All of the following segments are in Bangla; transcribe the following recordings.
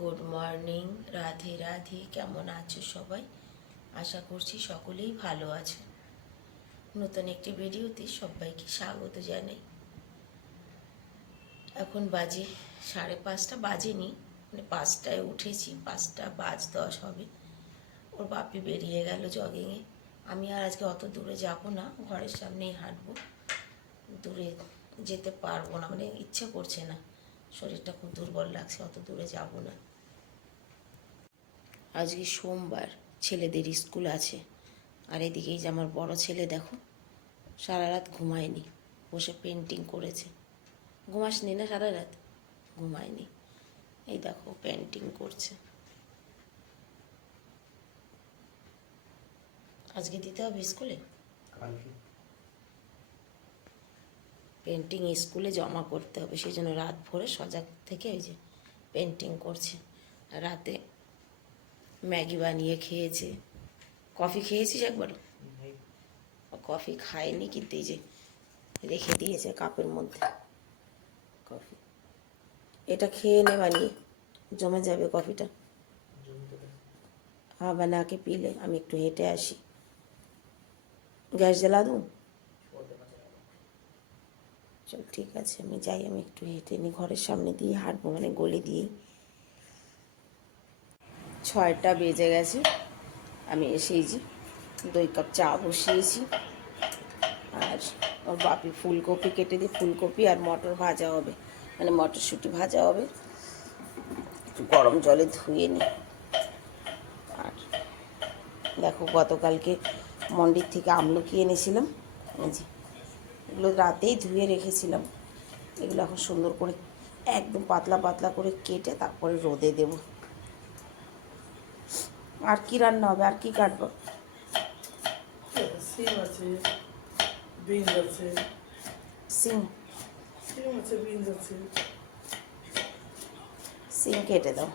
গুড মর্নিং রাধে রাধে, কেমন আছো সবাই? আশা করছি সকলেই ভালো আছো। নতুন একটি ভিডিওতে সবাইকে স্বাগত জানাই। এখন বাজে সাড়ে পাঁচটা, বাজেনি মানে পাঁচটায় উঠেছি, পাঁচটা পাঁচ দশ হবে। ওর বাপি বেরিয়ে গেল জগিংয়ে আমি আর আজকে অত দূরে যাব না, ঘরের সামনেই হাঁটবো। দূরে যেতে পারব না মানে ইচ্ছে করছে না। শরীরটা খুব দুর্বল লাগছে, অত দূরে যাব না। আজকে সোমবার ছেলেদের স্কুল আছে। আর এদিকেই যে আমার বড় ছেলে দেখো সারা রাত ঘুমায়নি বসে পেন্টিং করেছে। ঘুমাসনি না সারা রাত? ঘুমায়নি। এই দেখো পেন্টিং করছে। আজকে দিতে হবে স্কুলে? পেন্টিং স্কুলে জমা করতে হবে সেই জন্য রাত ভোরে সজাগ থেকে ওই যে পেন্টিং করছে। রাতে ম্যাগি বানিয়ে খেয়েছে। কফি খেয়েছিস একবার? কফি খায়নি কিন্তু এই যে রেখে দিয়েছে কাপের মধ্যে। কফি। এটা খেয়ে নে বানিয়ে। জমে যাবে কফিটা। হ্যাঁ বানাকে পিলে আমি একটু হেঁটে আসি। গ্যাস জ্বালা দু? চল ঠিক আছে আমি যাই আমি একটু হেঁটে নিই ঘরের সামনে দিয়ে হাঁটবো মানে গলি দিয়েই। ছয়টা বেজে গেছে। আমি এসেই যে দুই কাপ চা বসিয়েছি। আর ওর বাপি ফুলকপি কেটে দিয়ে ফুলকপি আর মটর ভাজা হবে। মানে মটরশুঁটি ভাজা হবে। গরম জলে ধুয়ে নিই আর দেখো, গতকালকে মন্দির থেকে আমলকি এনেছিলাম। যে, এগুলো রাতেই ধুয়ে রেখেছিলাম। এগুলো এখন সুন্দর করে একদম পাতলা পাতলা করে কেটে তারপরে রোদে দেব। আর কি রান্না হবে আর কি কাটবো? সিম আছে বিনস আছে। সিম। সিম আছে বিনস আছে। সিম কেটে দাও।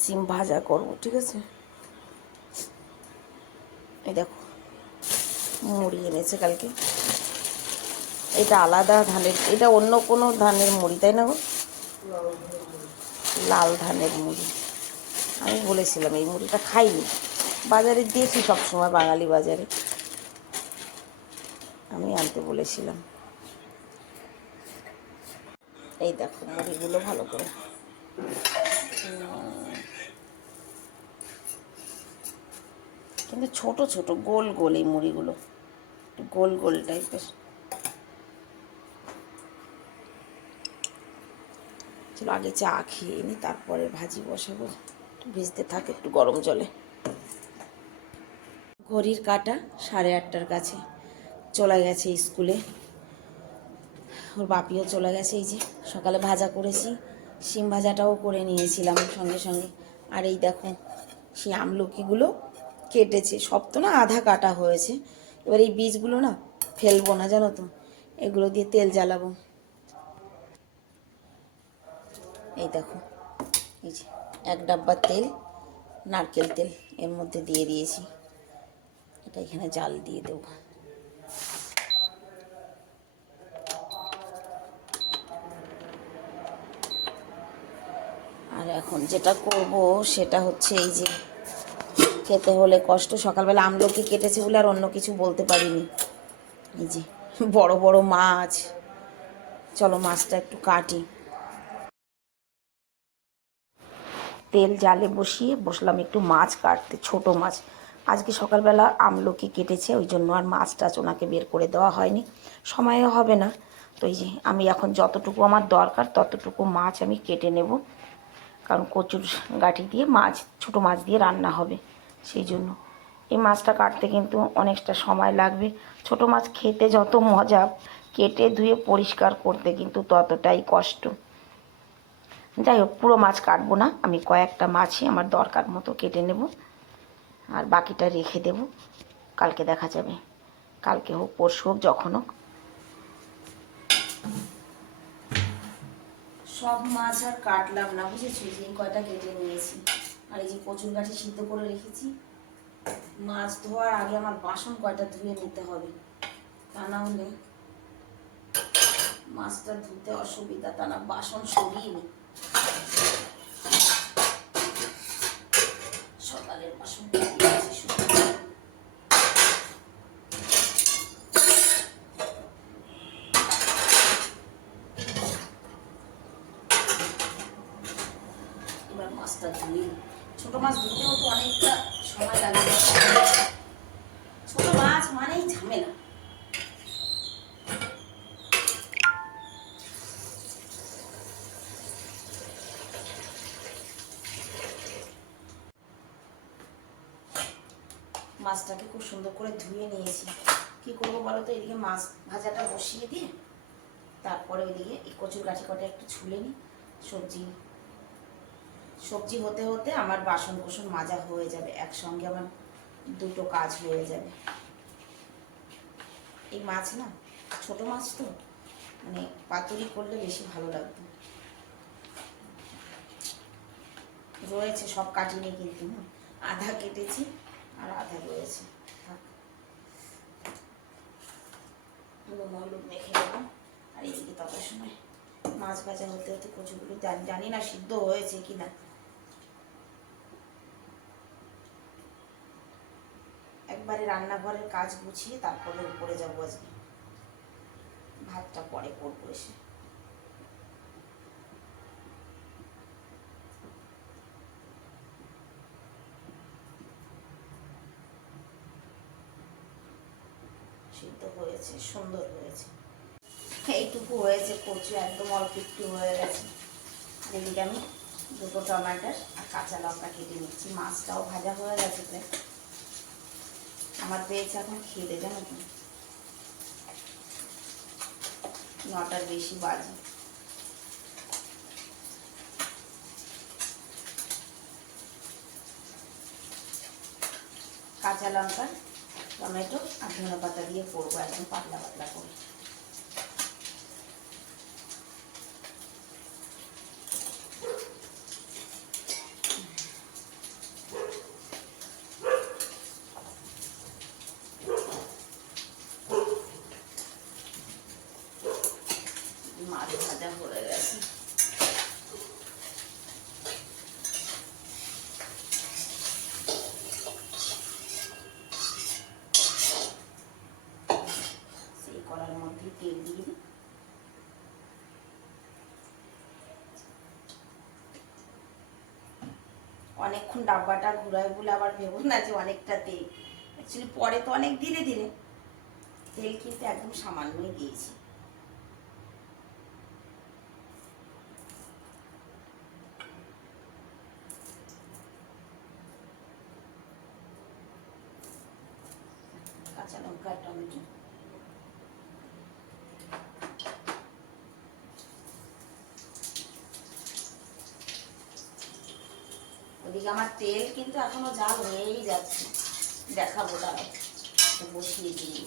সিম ভাজা করব ঠিক আছে? এই দেখো মুড়ি এনেছে কালকে। এটা আলাদা ধানের এটা অন্য কোনো ধানের মুড়ি তাই না গো? লাল ধানের মুড়ি। আমি বলেছিলাম, এই মুড়িটা খাইনি। বাজারে দেখি সবসময় বাঙালি বাজারে। আমি আনতে বলেছিলাম। এই দেখো মুড়িগুলো ভালো করে। কিন্তু ছোট ছোট, গোল গোল এই মুড়িগুলো গোল গোল টাইপের। চলো আগে চা খেয়ে নি, তারপরে ভাজি বসাবো। ভিজতে থাকে একটু গরম জলে। ঘড়ির কাটা সাড়ে আটটার কাছে। চলে গেছে স্কুলে। ওর বাপিও চলে গেছে, এই যে সকালে ভাজা করেছি। শিম ভাজাটাও করে নিয়েছিলাম সঙ্গে সঙ্গে। আর এই দেখো, সেই আমলকিগুলো কেটেছে। সব তো না আধা কাটা হয়েছে। এবার এই বীজগুলো না ফেলব না, জানো তো? এগুলো দিয়ে তেল জ্বালাবো। এই দেখো, এই যে এক ডাব্বা তেল, নারকেল তেল এর মধ্যে দিয়ে দিয়েছি। এটা এখানে জাল দিয়ে দেবো। আর এখন যেটা করব সেটা হচ্ছে এই যে খেতে হলে কষ্ট, সকালবেলা আমলকি কেটেছে বলে আর অন্য কিছু বলতে পারিনি। এই যে বড় বড় মাছ, চলো মাছটা একটু কাটি। তেল জালে বসিয়ে বসলাম একটু মাছ কাটতে, ছোট মাছ। আজকে সকালবেলা আমলকি কেটেছে, ওই জন্য আর মাছ টাছ ওনাকে বের করে দেওয়া হয়নি। সময়ও হবে না। তো এই যে আমি এখন যতটুকু আমার দরকার ততটুকু মাছ আমি কেটে নেব। কারণ কচুর গাঠি দিয়ে মাছ, ছোটো মাছ দিয়ে রান্না হবে, সেই জন্য। এই মাছটা কাটতে কিন্তু অনেকটা সময় লাগবে। ছোট মাছ খেতে যত মজা, কেটে ধুয়ে পরিষ্কার করতে কিন্তু ততটাই কষ্ট। যাই হোক পুরো মাছ কাটবো না। আমি কয়েকটা মাছই আমার দরকার মতো কেটে নেব। আর বাকিটা রেখে দেব। কালকে দেখা যাবে। কালকে হোক, পরশু হোক, যখন হোক। সব মাছ আর কাটলাম না, বুঝেছ? যে কয়টা কেটে নিয়েছি। আর এই যে কচুর গাঠি সিদ্ধ করে রেখেছি। মাছ ধোয়ার আগে আমার বাসন কয়টা ধুয়ে নিতে হবে, তা না হলে মাছটা ধুতে অসুবিধা, তা না বাসন সরিয়ে নি মাছটা ধুই ছোট মাছ ধুতেও তো অনেকটা সময় লাগে ছোট মাছ মানেই ঝামেলা মাছটাকে খুব সুন্দর করে ধুয়ে নিয়েছি। কি করব বলো তো? এদিকে মাছ ভাজাটা বসিয়ে দিয়ে তারপরে ওইদিকে এই কচুর গাঠি কটা একটু ছুলে নিই। সবজি সবজি হতে হতে আমার বাসন কোসন মাজা হয়ে যাবে। একসঙ্গে আমার দুটো কাজ হয়ে যাবে। এই মাছ না, ছোট মাছ তো মানে পাতুরি করলে বেশি ভালো লাগবে রয়েছে, সব কাটিনি কিন্তু। আধা কেটেছি। আর আধা রয়েছে। থাক। নুন হলুদ মেখে দেবো আর এদিকে তত সময় মাছ ভাজা হতে হতে কচুগুলো জানি জানি না সিদ্ধ হয়েছে কি না একবারে রান্নাঘরের কাজ গুছিয়ে তারপরে উপরে যাব আজকে। ভাতটা পরে করব এসে সিদ্ধ হয়েছে, সুন্দর হয়েছে। এইটুকু হয়েছে, কচু একদম অল্প একটু হয়ে গেছে। এদিকে আমি দুটো টমাটার আর কাঁচা লঙ্কা কেটে নিচ্ছি। মাছটাও ভাজা হয়ে গেছে আমার পেয়েছে এখন খেতে জানো তো। নটার বেশি বাজে। কাঁচা লঙ্কা টমেটো আর ধনে পাতা দিয়ে করব একদম পাতলা পাতলা করে মাছ ভাজা হয়ে গেছে সেই কড়ার মধ্যে তেল দিয়ে দিই অনেকক্ষণ ডাব্বাটা ঘুরায় বলে আবার ভেবো না যে অনেকটা তেল। অ্যাকচুয়ালি পরে তো অনেক ধীরে ধীরে। তেল কিন্তু একদম সামান্যই দিয়েছি কাঁচা লঙ্কা আর টমেটো আমার তেল কিন্তু এখনও জাল হয়েই যাচ্ছে। দেখাবো দাঁড়াও বসিয়ে দিই।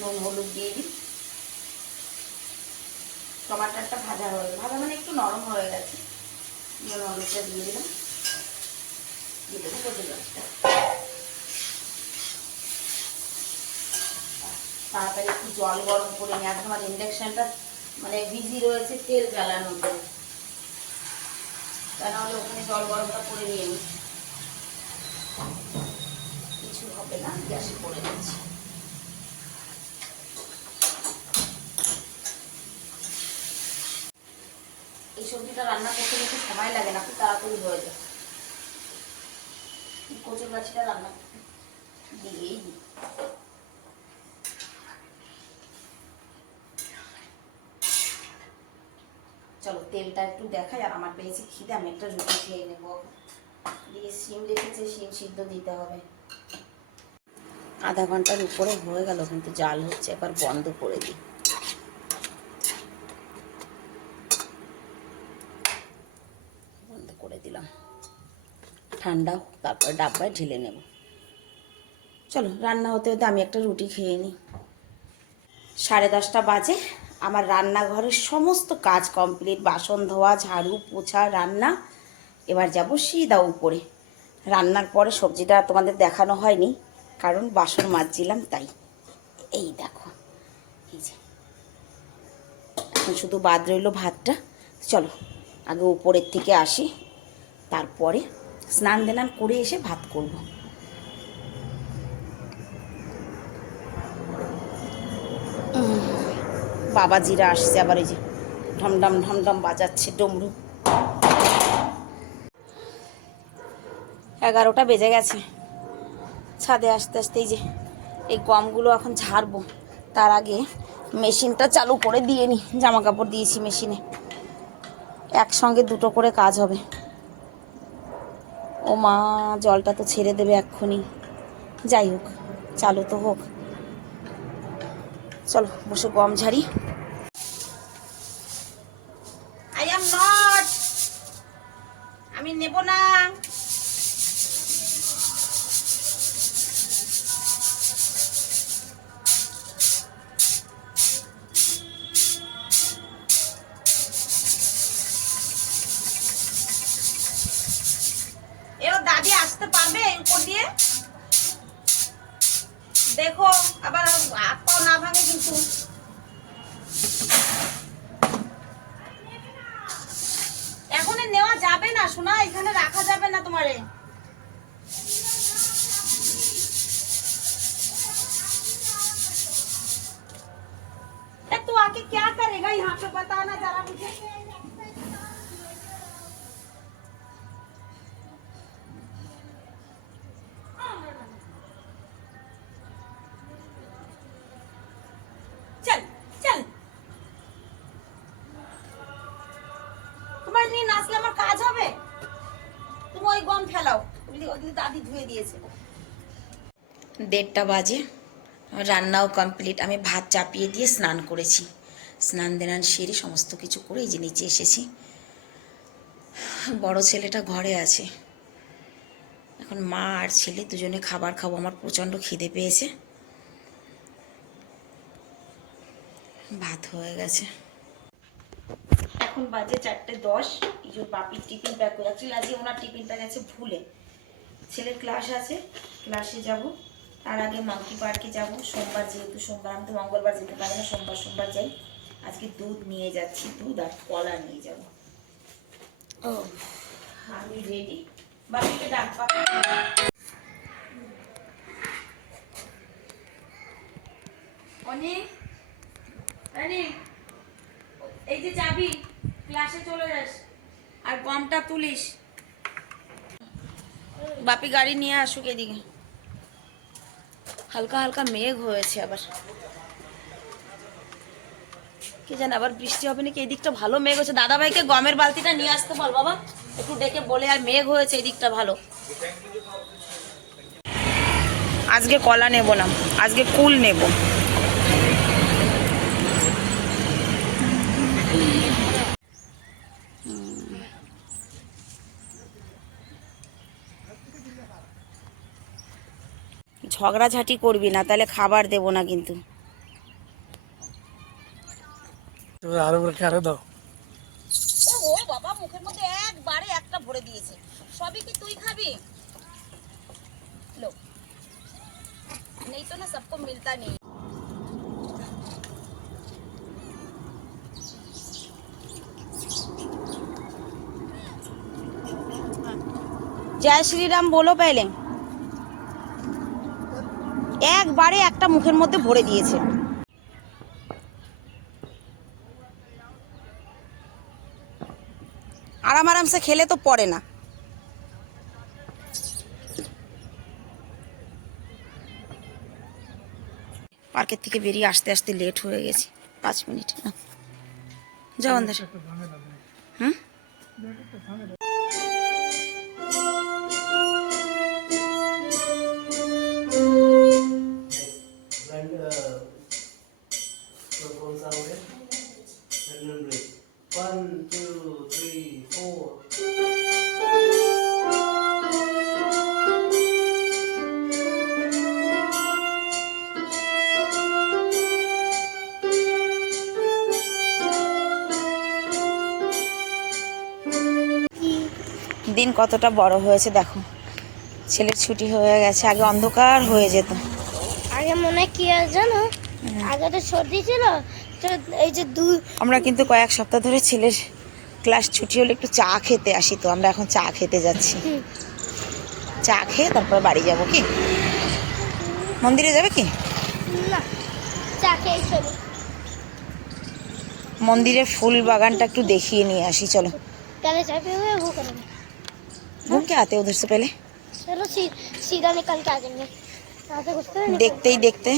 নুন, হলুদ দিয়ে দিই। টমাটারটা ভাজা হয়ে ভাজা মানে একটু নরম হয়ে গেছে। নুন, হলুদটা দিয়ে দিলাম। দিয়ে একটু জল গরম করে নিয়ে আসব আমার ইন্ডাকশানটা মানে বিজি রয়েছে, তেল জ্বালানোতে। তা নাহলে ওখানে জল গরমটা করে নিয়ে নিই কিছু হবে না, গ্যাসে করে দিচ্ছি এই সবজিটা রান্না করতে কিন্তু সময় লাগে না, খুব তাড়াতাড়ি হয়ে যায়। কচুর গাছিটা রান্না দিয়েই দিই চলো, তেলটা একটু দেখাই, আর আমার পেয়েছে খিদে, আমি একটা রুটি খেয়ে নেব। দিয়ে শিম রেখেছে, শিম সিদ্ধ দিতে হবে। আধা ঘণ্টার উপরে হয়ে গেল, কিন্তু জাল হচ্ছে, এবার বন্ধ করে দিই বন্ধ করে দিলাম ঠান্ডা তারপরে ডাব্বায় ঢেলে নেব। চলো, রান্না হতে হতে আমি একটা রুটি খেয়ে নিই। সাড়ে দশটা বাজে, আমার রান্নাঘরের সমস্ত কাজ কমপ্লিট, বাসন ধোয়া, ঝাড়ু পোছা, রান্না। এবার যাব সিধা উপরে। রান্নার পরে সবজিটা তোমাদের দেখানো হয়নি, কারণ বাসন মাজছিলাম তাই। এই দেখো, এই যে। শুধু বাদ রইল ভাতটা। চলো, আগে উপরের থেকে আসি। তারপরে স্নান দেনান করে এসে ভাত করব। বাবাজিরা আসছে আবার এই যে, ঢমঢম ঢমঢম বাজাচ্ছে ডমরু। এগারোটা বেজে গেছে। ছাদে আস্তে আস্তে এই যে, এই গমগুলো এখন ঝাড়বো। তার আগে মেশিনটা চালু করে দিয়ে নি জামা কাপড় দিয়েছি মেশিনে। একসঙ্গে দুটো করে কাজ হবে। ও মা, জলটা তো ছেড়ে দেবে এক্ষুনি। যাই হোক, চালু তো হোক। চলো, বসে গম ঝাড়ি। ওগুলি ওগুলি দাদি ধুয়ে দিয়েছে। দেড়টা বাজে। রান্নাও কমপ্লিট আমি ভাত চাপিয়ে দিয়ে স্নান করেছি। স্নান দেনান সেরে সমস্ত কিছু করে এই যে নিচে এসেছি। বড় ছেলেটা ঘরে আছে। এখন মা আর ছেলে দুজনে খাবার খাব, আমার প্রচণ্ড খিদে পেয়েছে। ভাত হয়ে গেছে। এখন বাজে চারটে দশ। এই বাপির টিফিন প্যাক করে অ্যাকচুয়ালি আজকে ওনার টিফিনটা গেছে ভুলে। ছেলের ক্লাস আছে ক্লাসে যাব। তার আগে মাংকি পার্কে যাব। সোমবার যেহেতু সোমবার, আমি তো মঙ্গলবার যেতে পারি না, সোমবার সোমবার যাই। আজকে দুধ নিয়ে যাচ্ছি দুধ আর কলা নিয়ে যাব। ও। আমি রেডি বাপিকে ডাক অনেক অনেক এই যে যাবি ক্লাসে চলে যাস। আর গমটা তুলিস। বাপি গাড়ি নিয়ে আসুক এদিকে। হালকা হালকা মেঘ হয়েছে আবার। কি জানি, আবার বৃষ্টি হবে নাকি? এই দিকটা ভালো মেঘ হয়েছে। দাদা ভাইকে গমের বালতিটা নিয়ে আসতে বল, বাবা। একটু ডেকে বলে আর মেঘ হয়েছে এই দিকটা ভালো। আজকে কলা নেব না, আজকে কুল নেব। ঝগড়াঝাটি করবি না, তাহলে খাবার দেবো না কিন্তু। তুমি আরো করে কারো দাও ও বাবা মুখের মধ্যে একবারে একটা ভরে দিয়েছে সবই কি তুই খাবি লো नहीं तो ना सबको मिलता नहीं জয় শ্রীরাম বলো পেলে একবারে একটা মুখের মধ্যে ভরে দিয়েছে আরামসে খেলে তো পড়ে না। পার্কের থেকে বেরিয়ে আসতে আসতে লেট হয়ে গেছে, পাঁচ মিনিট। না। যাও আন্দাজ হুম? দিন কতটা বড় হয়েছে দেখো। ছেলের ছুটি হয়ে গেছে আগে অন্ধকার হয়ে যেত। আগে মনে হয় কি হয় জানো? আগে তো সর্দি ছিল এই যে দু আমরা কিন্তু কয়েক সপ্তাহ ধরে ছেলের ক্লাস ছুটি হলে একটু চা খেতে আসি তো আমরা এখন চা খেতে যাচ্ছি। চা খেয়ে তারপর বাড়ি যাব কি? মন্দিরে যাবে কি? না চা খেয়ে মন্দিরের ফুল বাগানটা একটু দেখিয়ে নিয়ে আসি চলো। पहले चाय पियोगे वो करेंगे ঘুম কে আতে ওদের সে পেলে चलो सी, सीधा निकल के आ जाएंगे यहाँ से घुसते हैं দেখতেই দেখতে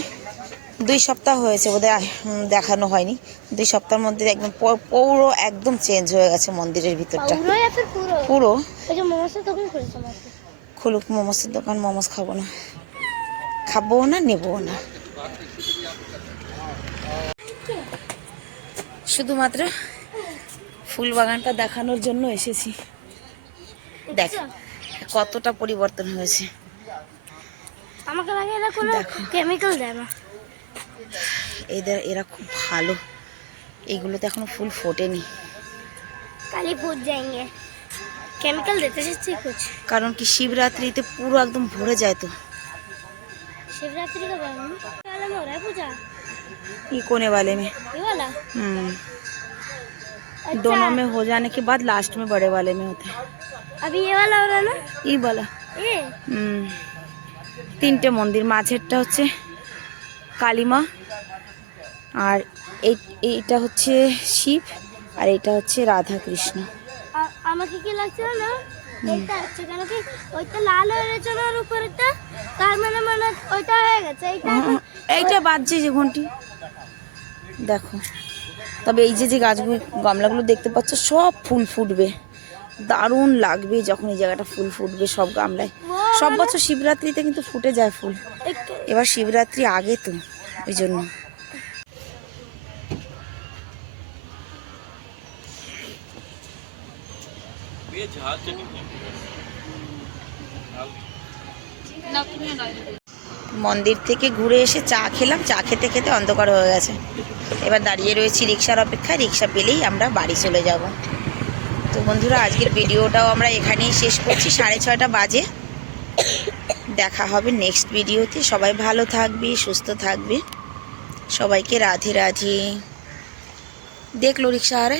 দুই সপ্তাহ হয়েছে বোধহয় আহ, উম, দেখানো হয়নি দুই সপ্তাহের মধ্যে একদম প- পৌরো একদম চেঞ্জ হয়ে গেছে মন্দিরের ভিতরটা पूरा या फिर पूरा পুরো वो जो मोमो से तो भी खुले समझ খুলুক মোমোসের দোকান মোমোস খাবো না খাবো না নেবো না শুধুমাত্র ফুল বাগানটা দেখানোর জন্য এসেছি দেখ কতটা পরিবর্তন হয়েছে আমাকে লাগে এটা কোনো কেমিক্যাল দেয় না এদের এরা খুব ভালো এইগুলোতে এখনো ফুল ফোটেনি কালি पूछ जाएंगे केमिकल देते थे कुछ কারণ কি শিবরাত্রিতে পুরো একদম ভরে যায় তো शिवरात्रि का बारे में वाला में हो रहा है पूजा ये कोने वाले में ये वाला हम्म अच्छा दोनों में हो जाने के बाद लास्ट में बड़े वाले में होता है अभी ये वाला हो रहा है ना ये वाला ये হুম তিনটে মন্দির মাঝেরটা হচ্ছে কালীমা আর এই এইটা হচ্ছে শিব আর এইটা হচ্ছে রাধা কৃষ্ণ আ- আমাকে কি লাগছে না এটা হচ্ছে কেন কি ওইটা লাল হয়ে গেছে না ওর উপরেরটা তার মানে মানে ওইটা হয়ে গেছে এইটা উহুম, এইটা বাজছে যে ঘন্টি দেখো তবে এই যে যে গাছগুলো গামলাগুলো দেখতে পাচ্ছ সব ফুল ফুটবে দারুণ লাগবে যখন এই জায়গাটা ফুল ফুটবে সব গামলায়। সব বছর শিবরাত্রিতে কিন্তু ফুটে যায় ফুল। এবার শিবরাত্রি আগে তো, ওই জন্য। মন্দির থেকে ঘুরে এসে চা খেলাম, চা খেতে খেতে অন্ধকার হয়ে গেছে। এবার দাঁড়িয়ে রয়েছি রিক্সার অপেক্ষায়, রিক্সা পেলেই আমরা বাড়ি চলে যাব। তো বন্ধুরা, আজকের ভিডিওটাও আমরা এখানেই শেষ করছি। সাড়ে ছয়টা বাজে। দেখা হবে নেক্সট ভিডিওতে। সবাই ভালো থাকবে, সুস্থ থাকবে। সবাইকে রাধে রাধে। দেখল রিক্সা আরে?